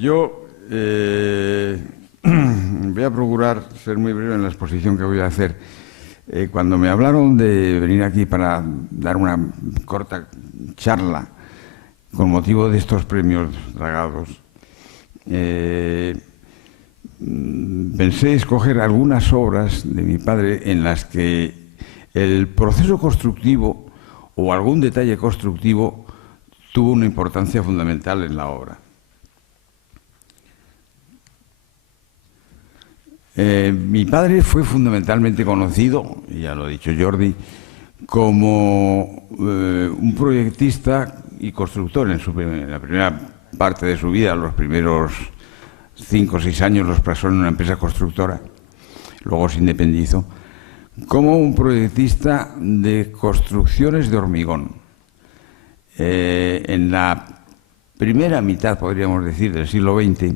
Yo voy a procurar ser muy breve en la exposición que voy a hacer. Cuando me hablaron de venir aquí para dar una corta charla con motivo de estos premios Dragados, pensé escoger algunas obras de mi padre en las que el proceso constructivo o algún detalle constructivo tuvo una importancia fundamental en la obra. Mi padre fue fundamentalmente conocido, y ya lo ha dicho Jordi, como un proyectista y constructor. En la primera parte de su vida, los primeros 5 o 6 años los pasó en una empresa constructora, luego se independizó, como un proyectista de construcciones de hormigón. En la primera mitad, podríamos decir, del siglo XX,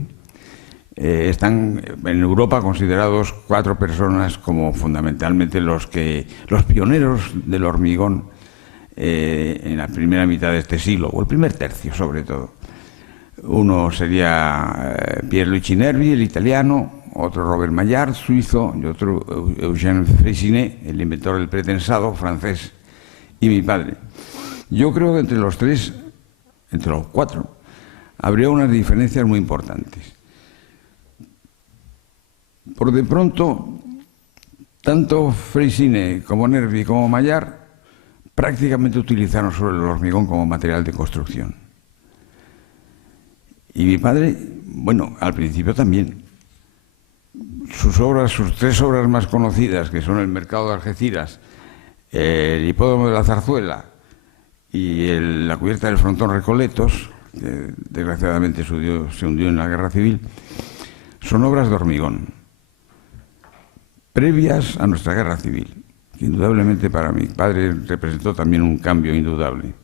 están en Europa considerados 4 personas como fundamentalmente los pioneros del hormigón en la primera mitad de este siglo, o el primer tercio sobre todo. Uno sería Pierluigi Nervi, el italiano, otro Robert Maillard, suizo, y otro Eugène Freycinet, el inventor del pretensado, francés, y mi padre. Yo creo que entre los 4, habría unas diferencias muy importantes. Por de pronto, tanto Freycinet como Nervi como Maillard prácticamente utilizaron solo el hormigón como material de construcción. Y mi padre, bueno, al principio también. Sus 3 obras más conocidas, que son El mercado de Algeciras, El hipódromo de la Zarzuela y La cubierta del frontón Recoletos, que desgraciadamente se hundió en la Guerra Civil, son obras de hormigón, previas a nuestra Guerra Civil, que indudablemente para mi padre representó también un cambio indudable.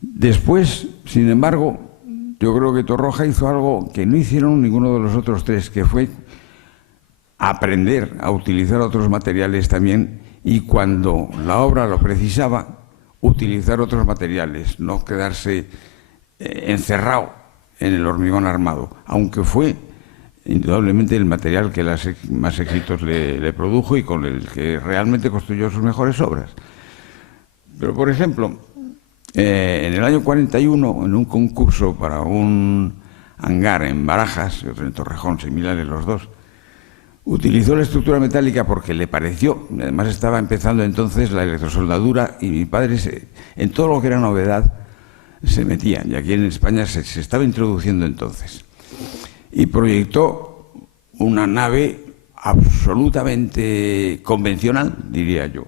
Después, sin embargo, yo creo que Torroja hizo algo que no hicieron ninguno de los otros 3, que fue aprender a utilizar otros materiales también, y cuando la obra lo precisaba, utilizar otros materiales, no quedarse encerrado en el hormigón armado, aunque fue indudablemente el material que más éxitos le produjo y con el que realmente construyó sus mejores obras. Pero, por ejemplo, en el año 41, en un concurso para un hangar en Barajas, y otro en Torrejón, similares los dos, utilizó la estructura metálica porque le pareció, además estaba empezando entonces la electrosoldadura, y mi padre en todo lo que era novedad se metía, y aquí en España se estaba introduciendo entonces. Y proyectó una nave absolutamente convencional, diría yo.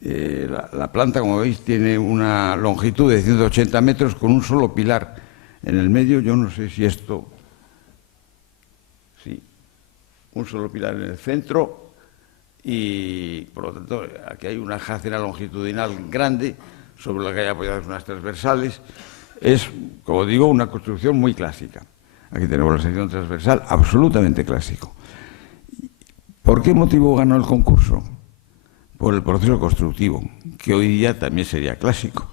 La planta, como veis, tiene una longitud de 180 metros con un solo pilar en el medio. Yo no sé si esto... Sí, un solo pilar en el centro y, por lo tanto, aquí hay una jacera longitudinal grande sobre la que hay apoyadas unas transversales. Es, como digo, una construcción muy clásica. Aquí tenemos la sección transversal, absolutamente clásico. ¿Por qué motivo ganó el concurso? Por el proceso constructivo, que hoy día también sería clásico.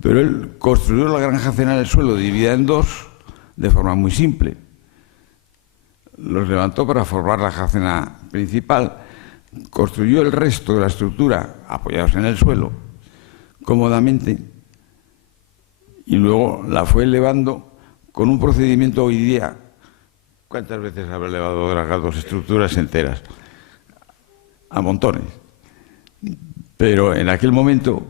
Pero él construyó la gran jacera en el suelo, dividida en 2, de forma muy simple. Los levantó para formar la jacera principal, construyó el resto de la estructura apoyados en el suelo, cómodamente, y luego la fue elevando con un procedimiento hoy día. ¿Cuántas veces habrá elevado Dragados estructuras enteras? A montones. Pero en aquel momento,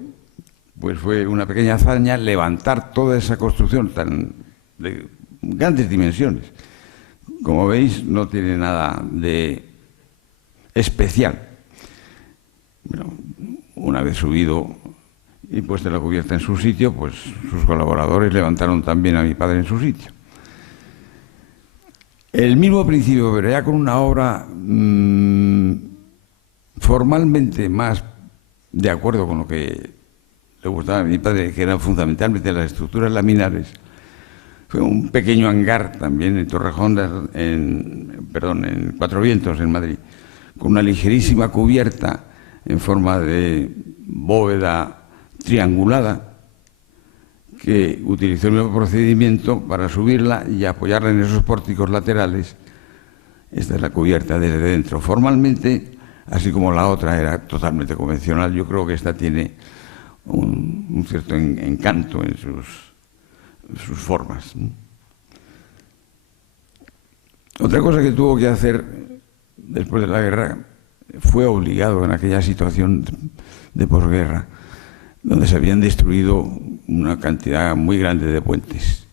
pues fue una pequeña hazaña levantar toda esa construcción de grandes dimensiones. Como veis, no tiene nada de especial. Bueno, una vez subido y puesta la cubierta en su sitio, pues sus colaboradores levantaron también a mi padre en su sitio. El mismo principio, pero ya con una obra formalmente más de acuerdo con lo que le gustaba a mi padre, que eran fundamentalmente las estructuras laminares. Fue un pequeño hangar también en Torrejón, en Cuatro Vientos, en Madrid, con una ligerísima cubierta en forma de bóveda triangulada, que utilizó el mismo procedimiento para subirla y apoyarla en esos pórticos laterales. Esta es la cubierta desde dentro. Formalmente, así como la otra era totalmente convencional, yo creo que esta tiene un cierto encanto en sus formas. Otra cosa que tuvo que hacer después de la guerra, fue obligado en aquella situación de posguerra, donde se habían destruido una cantidad muy grande de puentes.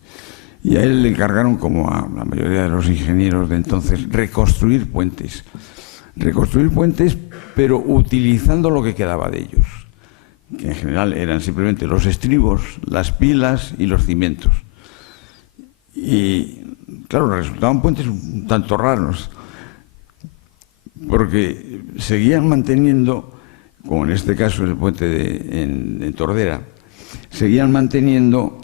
Y a él le encargaron, como a la mayoría de los ingenieros de entonces, reconstruir puentes. Reconstruir puentes, pero utilizando lo que quedaba de ellos, que en general eran simplemente los estribos, las pilas y los cimientos. Y claro, resultaban puentes un tanto raros, porque seguían manteniendo, como en este caso el puente en Tordera, seguían manteniendo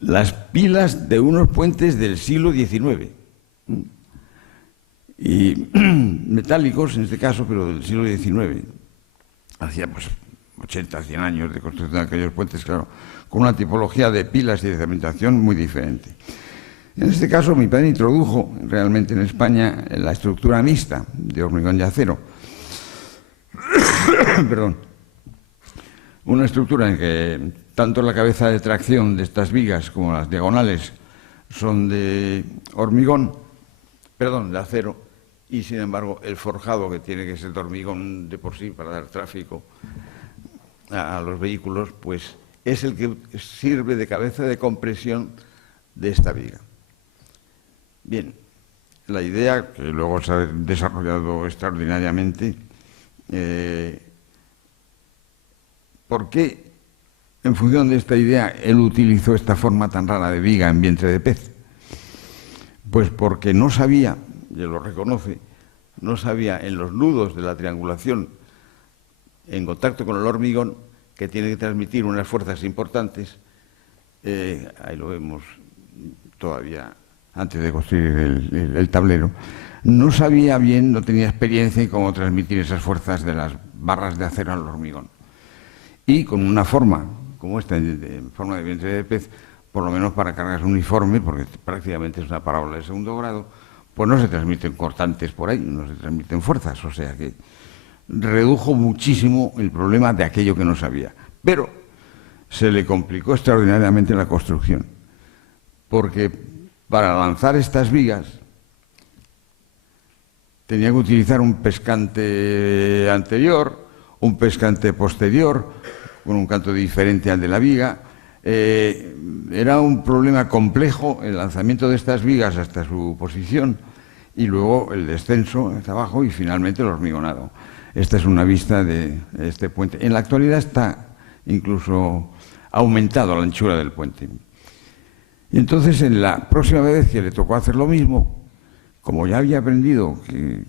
las pilas de unos puentes del siglo XIX. Y metálicos en este caso, pero del siglo XIX. Hacía pues 80, 100 años de construcción de aquellos puentes, claro, con una tipología de pilas y de cementación muy diferente. En este caso, mi padre introdujo realmente en España la estructura mixta de hormigón y acero. Perdón. Una estructura en que tanto la cabeza de tracción de estas vigas como las diagonales son de de acero, y sin embargo el forjado, que tiene que ser de hormigón de por sí para dar tráfico a los vehículos, pues es el que sirve de cabeza de compresión de esta viga. Bien, la idea, que luego se ha desarrollado extraordinariamente, ¿por qué, en función de esta idea, él utilizó esta forma tan rara de viga en vientre de pez? Pues porque no sabía, y él lo reconoce, no sabía en los nudos de la triangulación, en contacto con el hormigón, que tiene que transmitir unas fuerzas importantes, ahí lo vemos todavía antes de construir el tablero, no sabía bien, no tenía experiencia en cómo transmitir esas fuerzas de las barras de acero al hormigón. Y con una forma como esta, en forma de vientre de pez, por lo menos para cargas uniforme, porque prácticamente es una parábola de segundo grado, pues no se transmiten cortantes por ahí, no se transmiten fuerzas, o sea que redujo muchísimo el problema de aquello que no sabía. Pero se le complicó extraordinariamente la construcción, porque para lanzar estas vigas tenía que utilizar un pescante anterior, un pescante posterior, con un canto diferente al de la viga. Era un problema complejo el lanzamiento de estas vigas hasta su posición y luego el descenso hasta abajo y finalmente el hormigonado. Esta es una vista de este puente. En la actualidad está incluso aumentado la anchura del puente. Y entonces, en la próxima vez que le tocó hacer lo mismo, como ya había aprendido que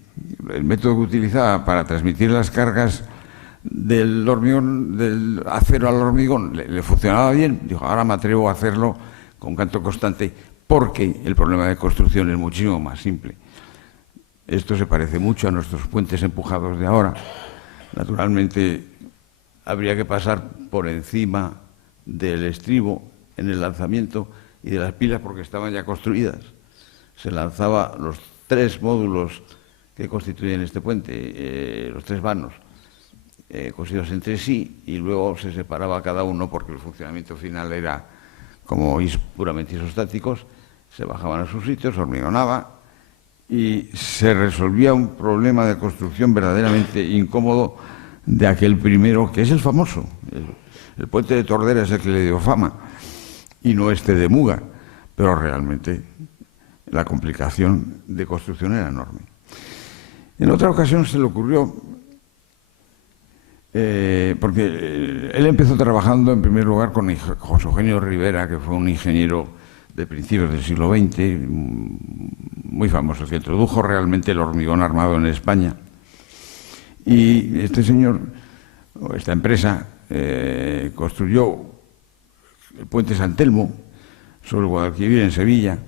el método que utilizaba para transmitir las cargas del hormigón, del acero al hormigón, le funcionaba bien, dijo, ahora me atrevo a hacerlo con canto constante, porque el problema de construcción es muchísimo más simple. Esto se parece mucho a nuestros puentes empujados de ahora. Naturalmente, habría que pasar por encima del estribo en el lanzamiento y de las pilas porque estaban ya construidas. Se lanzaba los 3 módulos que constituyen este puente, los 3 vanos, cosidos entre sí, y luego se separaba cada uno porque el funcionamiento final era como puramente isostáticos. Se bajaban a sus sitios, hormigonaba y se resolvía un problema de construcción verdaderamente incómodo de aquel primero, que es el famoso. El puente de Tordera es el que le dio fama, y no este de Muga, pero realmente la complicación de construcción era enorme. En otra ocasión se le ocurrió, porque él empezó trabajando en primer lugar con José Eugenio Rivera, que fue un ingeniero de principios del siglo XX, muy famoso, que introdujo realmente el hormigón armado en España. Y este señor, o esta empresa, construyó el puente San Telmo, sobre el Guadalquivir, en Sevilla,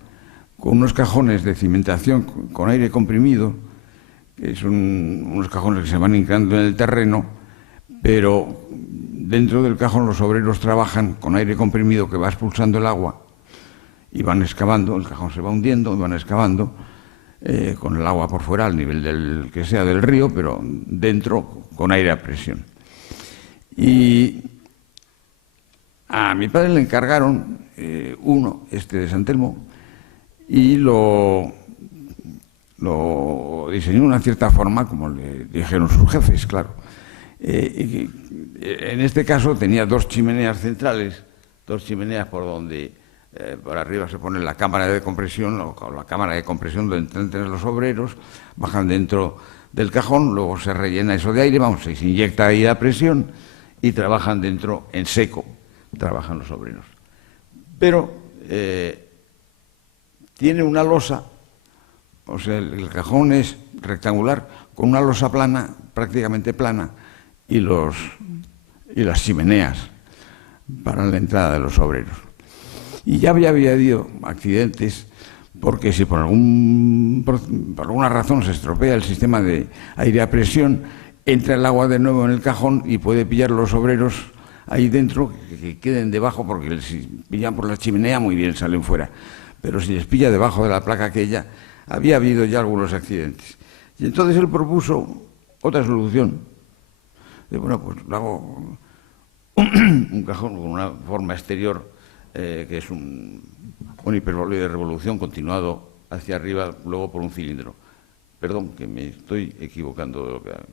con unos cajones de cimentación con aire comprimido, que son unos cajones que se van hincando en el terreno, pero dentro del cajón los obreros trabajan con aire comprimido que va expulsando el agua y van excavando, el cajón se va hundiendo y van excavando con el agua por fuera al nivel del que sea del río, pero dentro con aire a presión. Y a mi padre le encargaron uno, de San Telmo, y lo diseñó de una cierta forma, como le dijeron sus jefes, claro. En este caso tenía dos chimeneas centrales, dos chimeneas por donde por arriba se pone la cámara de compresión, o la cámara de compresión donde entran los obreros, bajan dentro del cajón, luego se rellena eso de aire, se inyecta aire a presión y trabajan dentro en seco, trabajan los obreros. Pero tiene una losa, o sea, el cajón es rectangular, con una losa plana, prácticamente plana, y las chimeneas para la entrada de los obreros. Y ya había habido accidentes porque si por alguna razón se estropea el sistema de aire a presión, entra el agua de nuevo en el cajón y puede pillar los obreros ahí dentro que queden debajo, porque si pillan por la chimenea muy bien salen fuera, pero si les pilla debajo de la placa aquella, había habido ya algunos accidentes. Y entonces él propuso otra solución. Bueno, pues hago un cajón con una forma exterior que es un hiperbóloide de revolución continuado hacia arriba, luego por un cilindro. Perdón, que me estoy equivocando de lo que hago.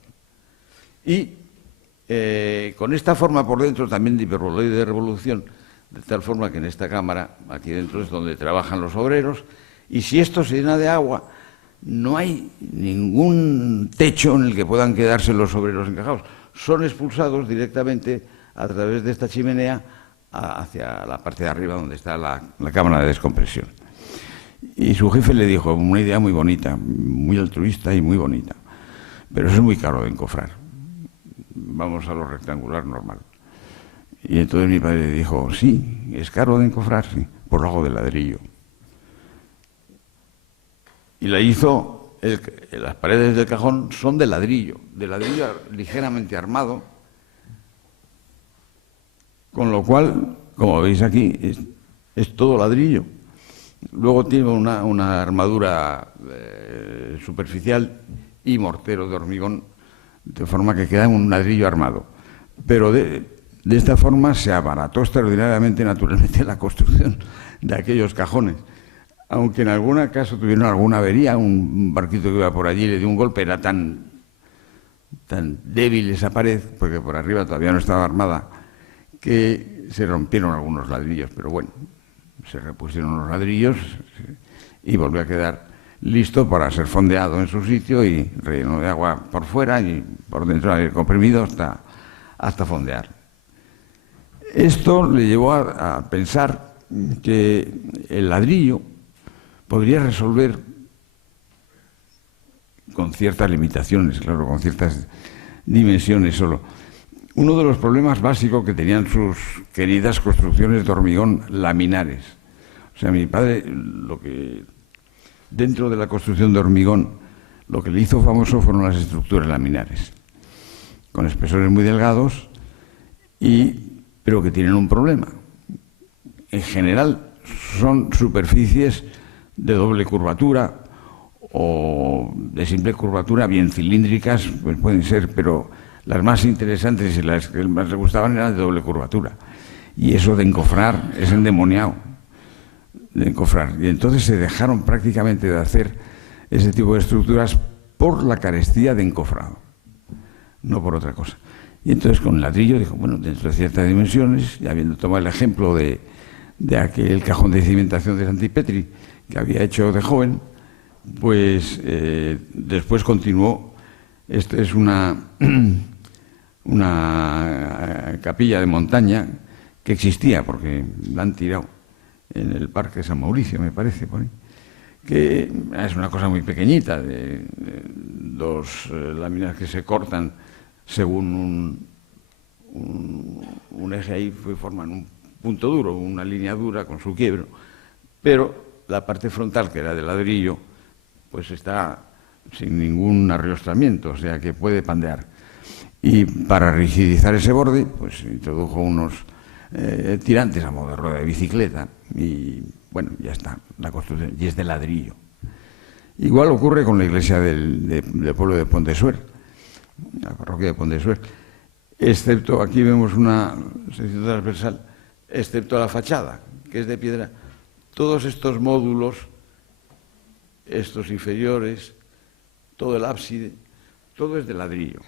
Y con esta forma por dentro también de hiperbóloide de revolución, de tal forma que en esta cámara, aquí dentro es donde trabajan los obreros, y si esto se llena de agua, no hay ningún techo en el que puedan quedarse los obreros encajados. Son expulsados directamente a través de esta chimenea hacia la parte de arriba donde está la cámara de descompresión. Y su jefe le dijo, una idea muy bonita, muy altruista y muy bonita, pero eso es muy caro de encofrar. Vamos a lo rectangular normal. Y entonces mi padre dijo, sí, es caro de encofrar, sí, pues lo hago de ladrillo. Y la hizo, las paredes del cajón son de ladrillo ligeramente armado, con lo cual, como veis aquí, es todo ladrillo. Luego tiene una armadura superficial y mortero de hormigón, de forma que queda en un ladrillo armado. Pero de esta forma se abarató extraordinariamente, naturalmente, la construcción de aquellos cajones. Aunque en algún caso tuvieron alguna avería, un barquito que iba por allí le dio un golpe, era tan débil esa pared, porque por arriba todavía no estaba armada, que se rompieron algunos ladrillos, pero bueno, se repusieron los ladrillos y volvió a quedar listo para ser fondeado en su sitio y relleno de agua por fuera y por dentro aire comprimido hasta fondear. Esto le llevó a pensar que el ladrillo podría resolver con ciertas limitaciones, claro, con ciertas dimensiones solo, uno de los problemas básicos que tenían sus queridas construcciones de hormigón laminares. O sea, mi padre, dentro de la construcción de hormigón, lo que le hizo famoso fueron las estructuras laminares, con espesores muy delgados, pero que tienen un problema. En general, son superficies de doble curvatura o de simple curvatura, bien cilíndricas, pues pueden ser, pero las más interesantes y las que más le gustaban eran de doble curvatura. Y eso de encofrar es endemoniado, de encofrar. Y entonces se dejaron prácticamente de hacer ese tipo de estructuras por la carestía de encofrado, no por otra cosa. Y entonces con el ladrillo dijo, bueno, dentro de ciertas dimensiones, y habiendo tomado el ejemplo de aquel cajón de cimentación de Santipetri que había hecho de joven, pues después continuó. Esta es una capilla de montaña que existía, porque la han tirado en el Parque de San Mauricio, me parece, por ahí, que es una cosa muy pequeñita, de dos láminas que se cortan según un eje ahí, forman un punto duro, una línea dura con su quiebro, pero la parte frontal, que era de ladrillo, pues está sin ningún arriostramiento, o sea que puede pandear. Y para rigidizar ese borde, pues introdujo unos tirantes a modo de rueda de bicicleta y, bueno, ya está, la construcción, y es de ladrillo. Igual ocurre con la iglesia del pueblo de Pontesuer, la parroquia de Pontesuer, excepto, aquí vemos una sección transversal, excepto la fachada, que es de piedra. Todos estos módulos, estos inferiores, todo el ábside, todo es de ladrillo.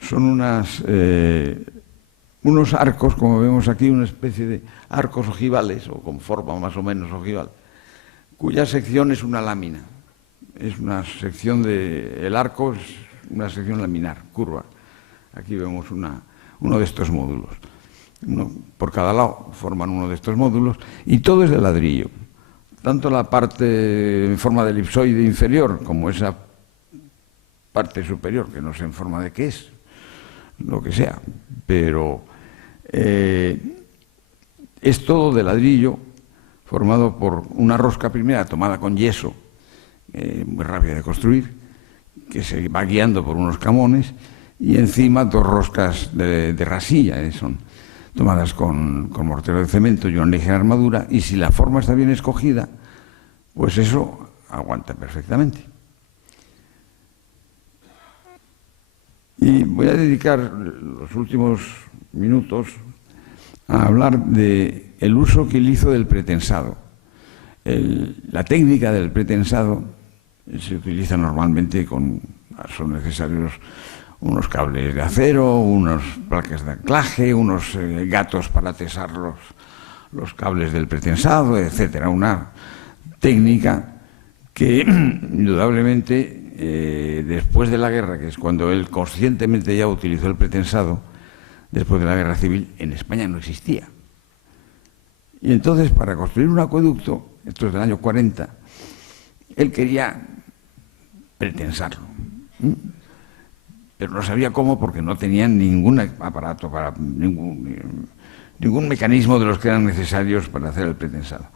Son unos arcos, como vemos aquí, una especie de arcos ojivales, o con forma más o menos ojival, cuya sección es una lámina. Es una sección el arco es una sección laminar, curva. Aquí vemos uno de estos módulos. Por cada lado forman uno de estos módulos y todo es de ladrillo. Tanto la parte en forma de elipsoide inferior como esa parte superior, que no sé en forma de qué es, lo que sea, pero es todo de ladrillo formado por una rosca primera tomada con yeso, muy rápida de construir, que se va guiando por unos camones, y encima dos roscas de rasilla, son tomadas con mortero de cemento y una ligera armadura, y si la forma está bien escogida, pues eso aguanta perfectamente. Y voy a dedicar los últimos minutos a hablar del uso que él hizo del pretensado. La técnica del pretensado se utiliza normalmente son necesarios unos cables de acero, unas placas de anclaje, unos gatos para tesar los cables del pretensado, etcétera. Una técnica que indudablemente después de la guerra, que es cuando él conscientemente ya utilizó el pretensado, después de la guerra civil, en España no existía. Y entonces, para construir un acueducto, esto es del año 40, él quería pretensarlo. Pero no sabía cómo, porque no tenían ningún aparato, ningún mecanismo de los que eran necesarios para hacer el pretensado.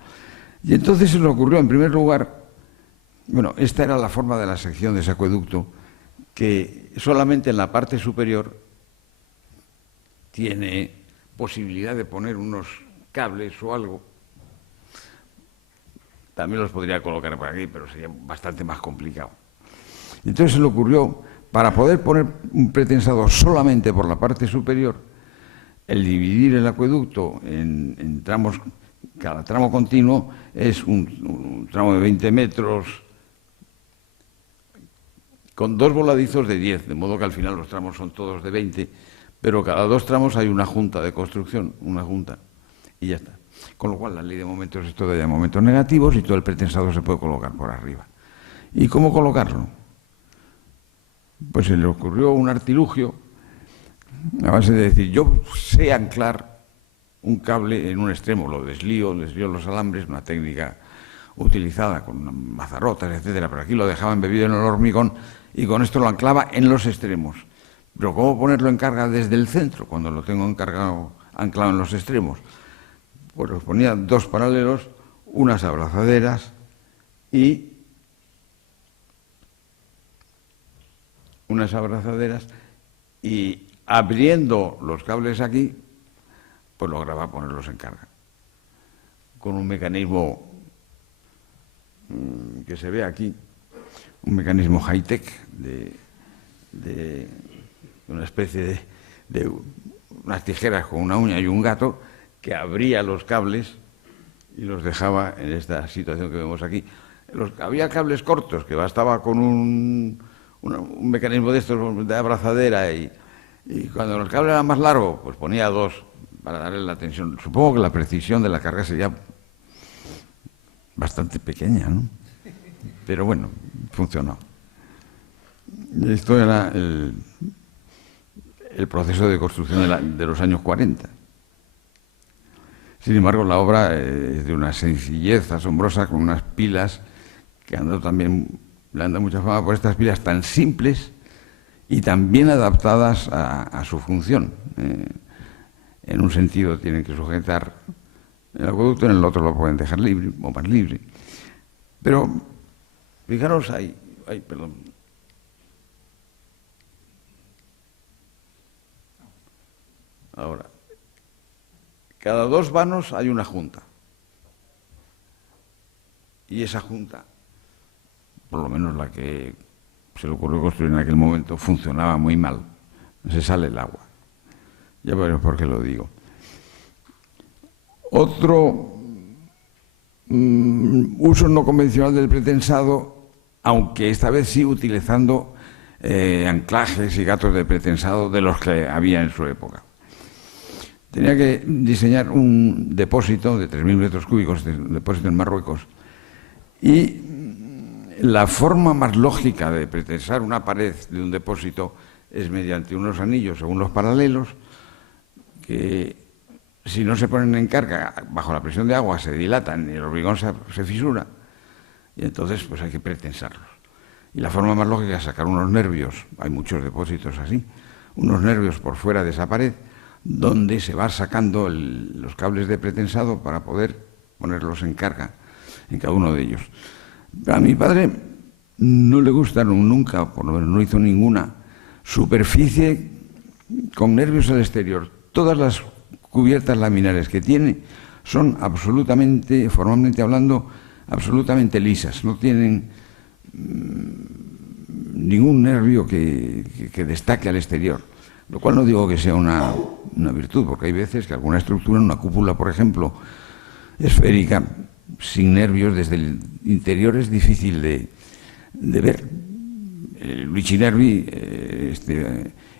Y entonces se le ocurrió, en primer lugar, bueno, esta era la forma de la sección de ese acueducto, que solamente en la parte superior tiene posibilidad de poner unos cables o algo. También los podría colocar por aquí, pero sería bastante más complicado. Entonces se le ocurrió, para poder poner un pretensado solamente por la parte superior, el dividir el acueducto en tramos, cada tramo continuo es un tramo de 20 metros, con dos voladizos de 10, de modo que al final los tramos son todos de 20, pero cada dos tramos hay una junta de construcción, una junta, y ya está. Con lo cual la ley de momentos es toda de momentos negativos y todo el pretensado se puede colocar por arriba. ¿Y cómo colocarlo? Pues se le ocurrió un artilugio a base de decir, yo sé anclar un cable en un extremo, lo deslío los alambres, una técnica utilizada con mazarrotas, etcétera, pero aquí lo dejaba embebido en el hormigón y con esto lo anclaba en los extremos. Pero ¿cómo ponerlo en carga desde el centro cuando lo tengo anclado en los extremos? Pues los ponía dos paralelos, unas abrazaderas y abriendo los cables aquí, pues lograba ponerlos en carga. Con un mecanismo que se ve aquí, un mecanismo high-tech de una especie de unas tijeras con una uña y un gato que abría los cables y los dejaba en esta situación que vemos aquí. Había cables cortos que bastaba con un mecanismo de estos de abrazadera y cuando los cables eran más largos, pues ponía dos para darle la tensión. Supongo que la precisión de la carga sería bastante pequeña, ¿no? Pero bueno, funcionó. Esto era el proceso de construcción de los años 40. Sin embargo, la obra es de una sencillez asombrosa, con unas pilas que le han dado mucha fama por estas pilas tan simples y tan bien adaptadas a su función. En un sentido tienen que sujetar el acueducto, en el otro lo pueden dejar libre o más libre. Pero fijaros ahí, perdón. Ahora, cada 2 vanos hay una junta. Y esa junta, por lo menos la que se le ocurrió construir en aquel momento, funcionaba muy mal. Se sale el agua. Ya veremos por qué lo digo. Otro uso no convencional del pretensado, aunque esta vez sí utilizando anclajes y gatos de pretensado de los que había en su época. Tenía que diseñar un depósito de 3.000 metros cúbicos, un depósito en Marruecos, y la forma más lógica de pretensar una pared de un depósito es mediante unos anillos según los paralelos, que si no se ponen en carga bajo la presión de agua se dilatan y el hormigón se fisura, y entonces pues hay que pretensarlos. Y la forma más lógica es sacar unos nervios, hay muchos depósitos así, unos nervios por fuera de esa pared, donde se va sacando los cables de pretensado para poder ponerlos en carga en cada uno de ellos. Pero a mi padre no le gustaron nunca, por lo menos no hizo ninguna superficie con nervios al exterior. Todas las cubiertas laminares que tiene son absolutamente, formalmente hablando, absolutamente lisas. No tienen ningún nervio que destaque al exterior. Lo cual no digo que sea una virtud, porque hay veces que alguna estructura, una cúpula, por ejemplo, esférica, sin nervios, desde el interior es difícil de ver. Luigi Nervi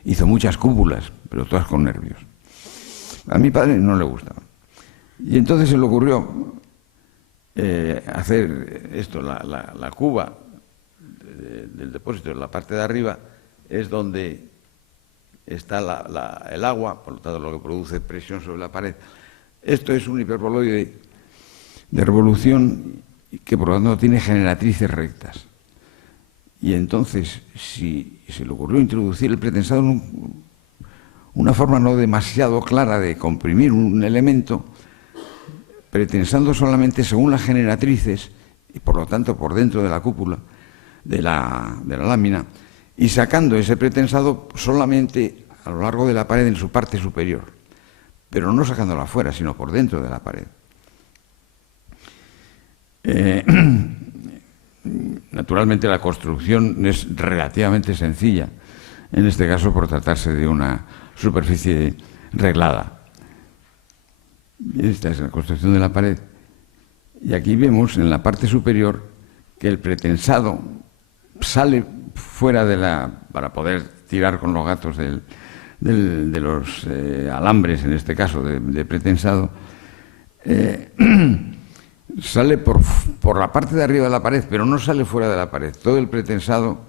hizo muchas cúpulas, pero todas con nervios. A mi padre no le gustaban. Y entonces se le ocurrió hacer esto, la cuba del depósito, en la parte de arriba, es donde está el agua, por lo tanto lo que produce presión sobre la pared. Esto es un hiperboloide de revolución que por lo tanto tiene generatrices rectas. Y entonces, si se le ocurrió introducir el pretensado en una forma no demasiado clara de comprimir un elemento, pretensando solamente según las generatrices, y por lo tanto por dentro de la cúpula, de la lámina, y sacando ese pretensado solamente a lo largo de la pared en su parte superior, pero no sacándolo afuera, sino por dentro de la pared. Naturalmente la construcción es relativamente sencilla, en este caso por tratarse de una superficie reglada. Esta es la construcción de la pared. Y aquí vemos en la parte superior que el pretensado sale fuera para poder tirar con los gatos de los alambres, en este caso de pretensado, sale por la parte de arriba de la pared, pero no sale fuera de la pared. Todo el pretensado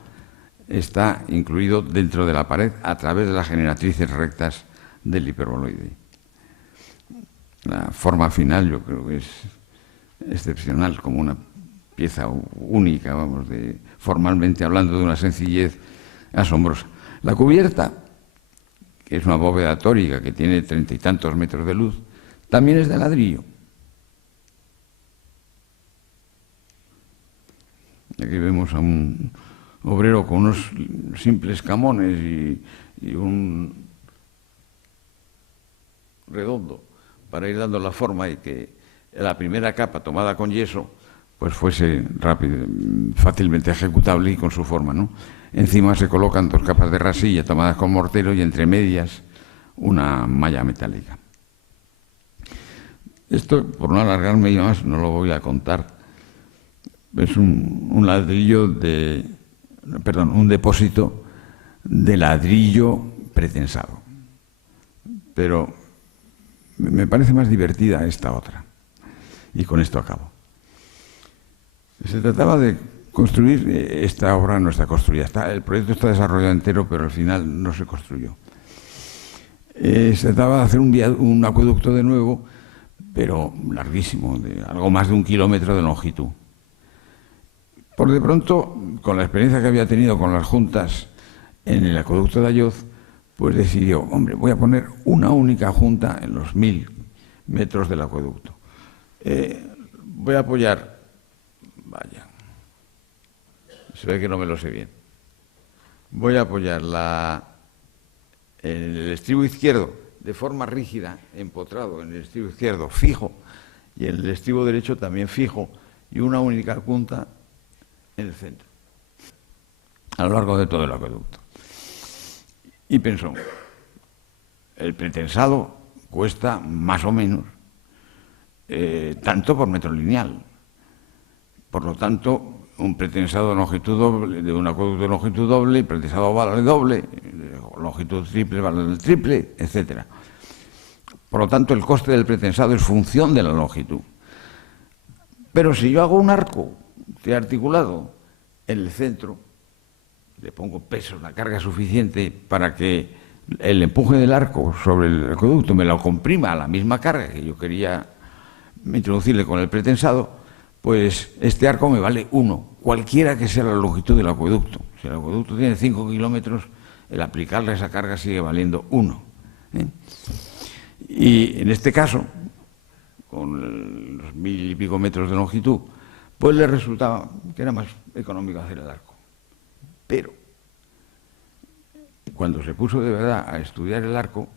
está incluido dentro de la pared a través de las generatrices rectas del hiperboloide. La forma final yo creo que es excepcional, como una pieza única, vamos, formalmente hablando, de una sencillez asombrosa. La cubierta, que es una bóveda tórica que tiene 30 y tantos metros de luz, también es de ladrillo. Aquí vemos a un obrero con unos simples camones y un redondo para ir dando la forma, y que la primera capa tomada con yeso pues fuese rápido, fácilmente ejecutable y con su forma, ¿no? Encima se colocan 2 capas de rasilla tomadas con mortero y entre medias una malla metálica. Esto, por no alargarme yo más, no lo voy a contar. Es un depósito de ladrillo pretensado. Pero me parece más divertida esta otra. Y con esto acabo. Se trataba de construir, esta obra no está construida, el proyecto está desarrollado entero, pero al final no se construyó. Se trataba de hacer un acueducto de nuevo, pero larguísimo, de algo más de 1 kilómetro de longitud. Por de pronto, con la experiencia que había tenido con las juntas en el acueducto de Ayoz, pues decidió, hombre, voy a poner una única junta en los 1000 metros del acueducto. Voy a apoyar, vaya, se ve que no me lo sé bien. Voy a apoyar en el estribo izquierdo, de forma rígida, empotrado en el estribo izquierdo fijo y en el estribo derecho también fijo, y una única punta en el centro, a lo largo de todo el acueducto. Y pensó, el pretensado cuesta más o menos tanto por metro lineal. Por lo tanto, un pretensado de longitud doble, de un acueducto de longitud doble, pretensado vale doble, longitud triple vale el triple, etc. Por lo tanto, el coste del pretensado es función de la longitud. Pero si yo hago un arco triarticulado en el centro, le pongo peso, la carga suficiente para que el empuje del arco sobre el acueducto me lo comprima a la misma carga que yo quería introducirle con el pretensado, pues este arco me vale 1, cualquiera que sea la longitud del acueducto. Si el acueducto tiene 5 kilómetros, el aplicarle esa carga sigue valiendo 1. Y en este caso, con los 1000 y pico metros de longitud, pues le resultaba que era más económico hacer el arco. Pero cuando se puso de verdad a estudiar el arco,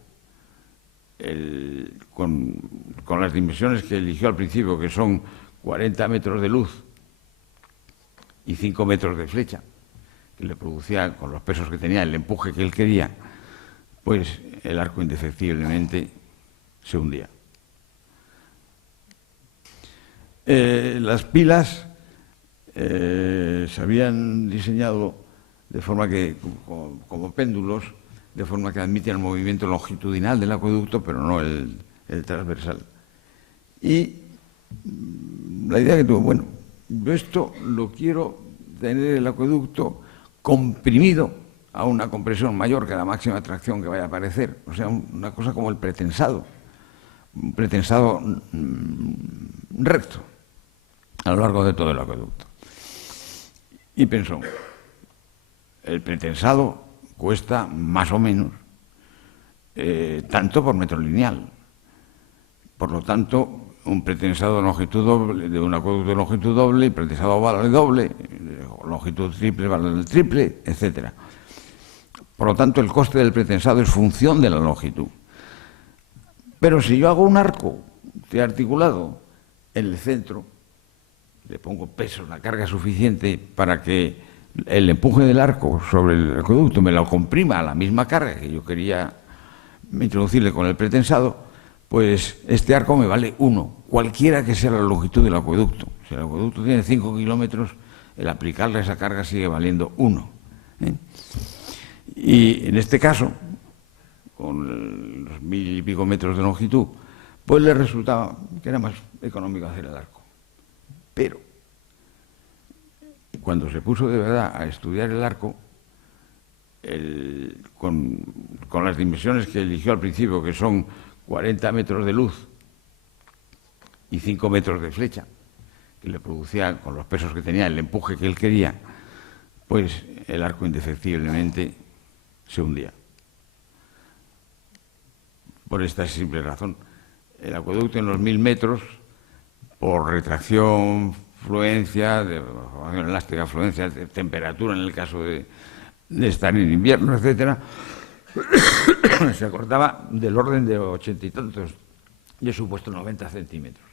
con las dimensiones que eligió al principio, que son 40 metros de luz y 5 metros de flecha, que le producía, con los pesos que tenía, el empuje que él quería, pues el arco indefectiblemente se hundía. Las pilas se habían diseñado de forma que, como péndulos, de forma que admiten el movimiento longitudinal del acueducto, pero no el transversal. Y la idea que tuve, bueno, yo esto lo quiero tener el acueducto comprimido a una compresión mayor que la máxima tracción que vaya a aparecer, o sea, una cosa como el pretensado, un pretensado recto a lo largo de todo el acueducto. Y pensó, el pretensado cuesta más o menos tanto por metro lineal. Por lo tanto, un pretensado de longitud doble, de un acueducto de longitud doble, el pretensado vale doble, longitud triple vale el triple, etc. Por lo tanto, el coste del pretensado es función de la longitud. Pero si yo hago un arco triarticulado en el centro, le pongo peso, la carga suficiente para que el empuje del arco sobre el acueducto me lo comprima a la misma carga que yo quería introducirle con el pretensado, pues este arco me vale 1, cualquiera que sea la longitud del acueducto. Si el acueducto tiene 5 kilómetros, el aplicarle esa carga sigue valiendo 1. Y en este caso, con los 1000 y pico metros de longitud, pues le resultaba que era más económico hacer el arco. Pero cuando se puso de verdad a estudiar el arco, con las dimensiones que eligió al principio, que son 40 metros de luz y 5 metros de flecha, que le producía, con los pesos que tenía, el empuje que él quería, pues el arco indefectiblemente se hundía. Por esta simple razón. El acueducto en los 1000 metros, por retracción, fluencia, de formación elástica, fluencia, de temperatura en el caso de estar en invierno, etcétera, se acortaba del orden de 80 y tantos, y he supuesto 90 centímetros.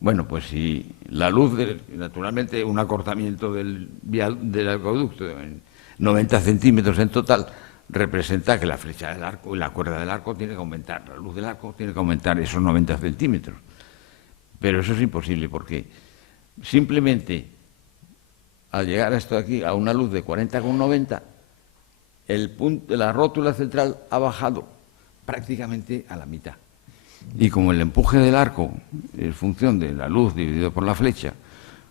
Bueno, pues si la luz, naturalmente un acortamiento del acueducto en 90 centímetros en total, representa que la flecha del arco y la cuerda del arco tiene que aumentar, la luz del arco tiene que aumentar esos 90 centímetros. Pero eso es imposible porque simplemente al llegar a esto de aquí, a una luz de 40,90, la rótula central ha bajado prácticamente a la mitad. Y como el empuje del arco es función de la luz dividido por la flecha,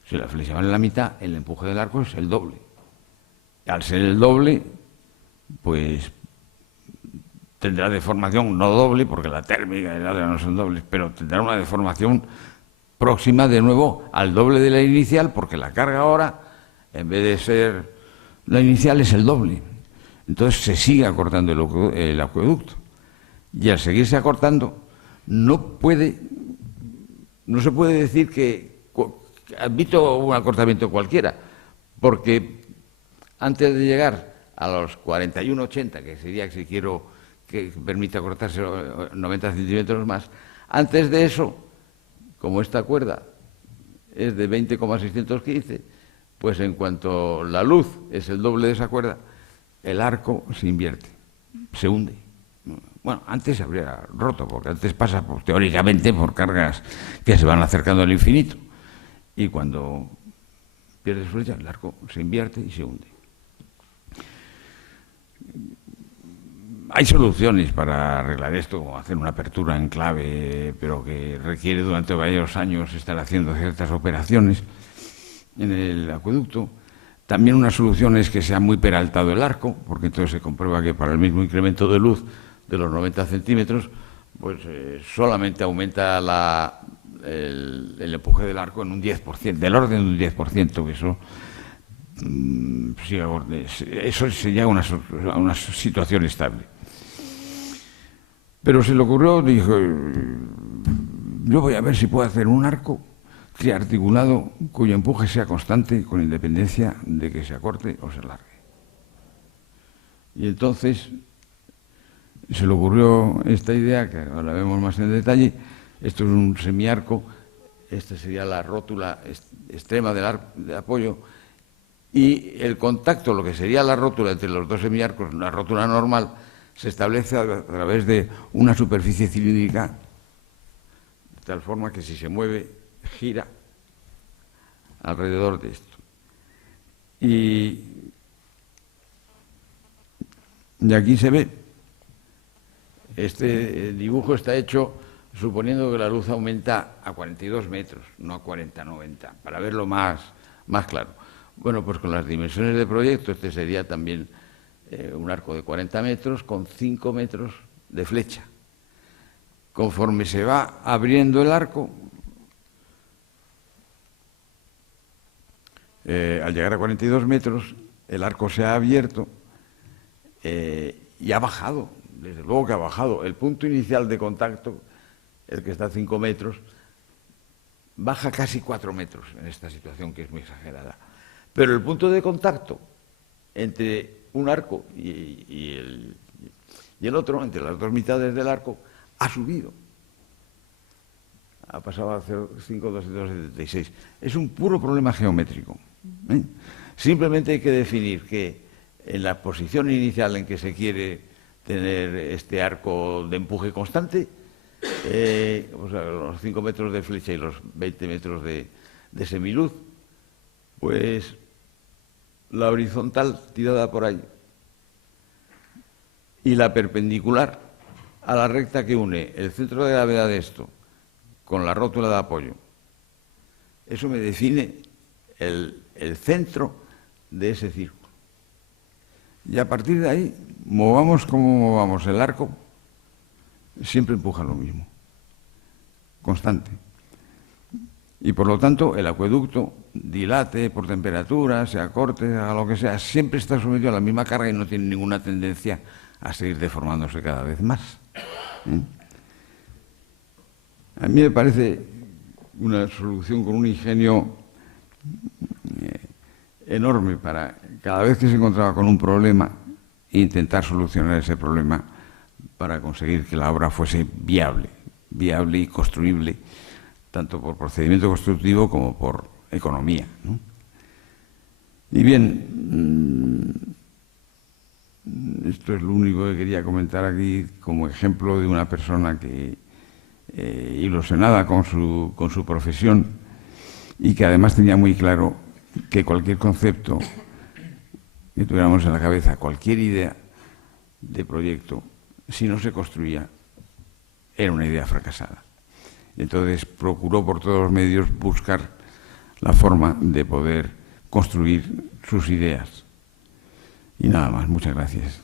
si la flecha vale la mitad, el empuje del arco es el doble. Al ser el doble, pues tendrá deformación, no doble, porque la térmica y el área no son dobles, pero tendrá una deformación próxima de nuevo al doble de la inicial, porque la carga ahora, en vez de ser la inicial, es el doble. Entonces se sigue acortando el acueducto. Y al seguirse acortando, no se puede decir que admito un acortamiento cualquiera, porque antes de llegar a los 41,80, que sería si quiero que permite acortarse 90 centímetros más. Antes de eso, como esta cuerda es de 20,615, pues en cuanto la luz es el doble de esa cuerda, el arco se invierte, se hunde. Bueno, antes se habría roto, porque antes pasa teóricamente por cargas que se van acercando al infinito. Y cuando pierde su flecha, el arco se invierte y se hunde. Hay soluciones para arreglar esto, como hacer una apertura en clave, pero que requiere durante varios años estar haciendo ciertas operaciones en el acueducto. También una solución es que sea muy peraltado el arco, porque entonces se comprueba que para el mismo incremento de luz de los 90 centímetros, pues solamente aumenta el empuje del arco en un 10%, del orden de un 10%, que eso sería una situación estable. Pero se le ocurrió, dijo, yo voy a ver si puedo hacer un arco triarticulado cuyo empuje sea constante con independencia de que se acorte o se alargue. Y entonces se le ocurrió esta idea, que ahora vemos más en detalle. Esto es un semiarco, esta sería la rótula extrema de apoyo, y el contacto, lo que sería la rótula entre los dos semiarcos, una rótula normal, se establece a través de una superficie cilíndrica, de tal forma que si se mueve, gira alrededor de esto. Y aquí se ve, este dibujo está hecho suponiendo que la luz aumenta a 42 metros, no a 40-90, para verlo más claro. Bueno, pues con las dimensiones del proyecto, este sería también un arco de 40 metros con 5 metros de flecha. Conforme se va abriendo el arco, al llegar a 42 metros, el arco se ha abierto y ha bajado, desde luego que ha bajado. El punto inicial de contacto, el que está a 5 metros, baja casi 4 metros en esta situación que es muy exagerada. Pero el punto de contacto entre un arco y el otro, entre las dos mitades del arco, ha subido. Ha pasado a 5,276. Es un puro problema geométrico. Simplemente hay que definir que en la posición inicial en que se quiere tener este arco de empuje constante, o sea, los 5 metros de flecha y los 20 metros de semiluz, pues la horizontal tirada por ahí y la perpendicular a la recta que une el centro de gravedad de esto con la rótula de apoyo, eso me define el centro de ese círculo. Y a partir de ahí, movamos como movamos el arco, siempre empuja lo mismo, constante. Y por lo tanto, el acueducto, dilate por temperatura, se acorte, haga lo que sea, siempre está sometido a la misma carga y no tiene ninguna tendencia a seguir deformándose cada vez más. A mí me parece una solución con un ingenio enorme para cada vez que se encontraba con un problema intentar solucionar ese problema para conseguir que la obra fuese viable y construible, tanto por procedimiento constructivo como por economía, ¿no? Y bien, esto es lo único que quería comentar aquí como ejemplo de una persona que ilusionada con su profesión y que además tenía muy claro que cualquier concepto que tuviéramos en la cabeza, cualquier idea de proyecto, si no se construía, era una idea fracasada. Entonces procuró por todos los medios buscar la forma de poder construir sus ideas. Y nada más, muchas gracias.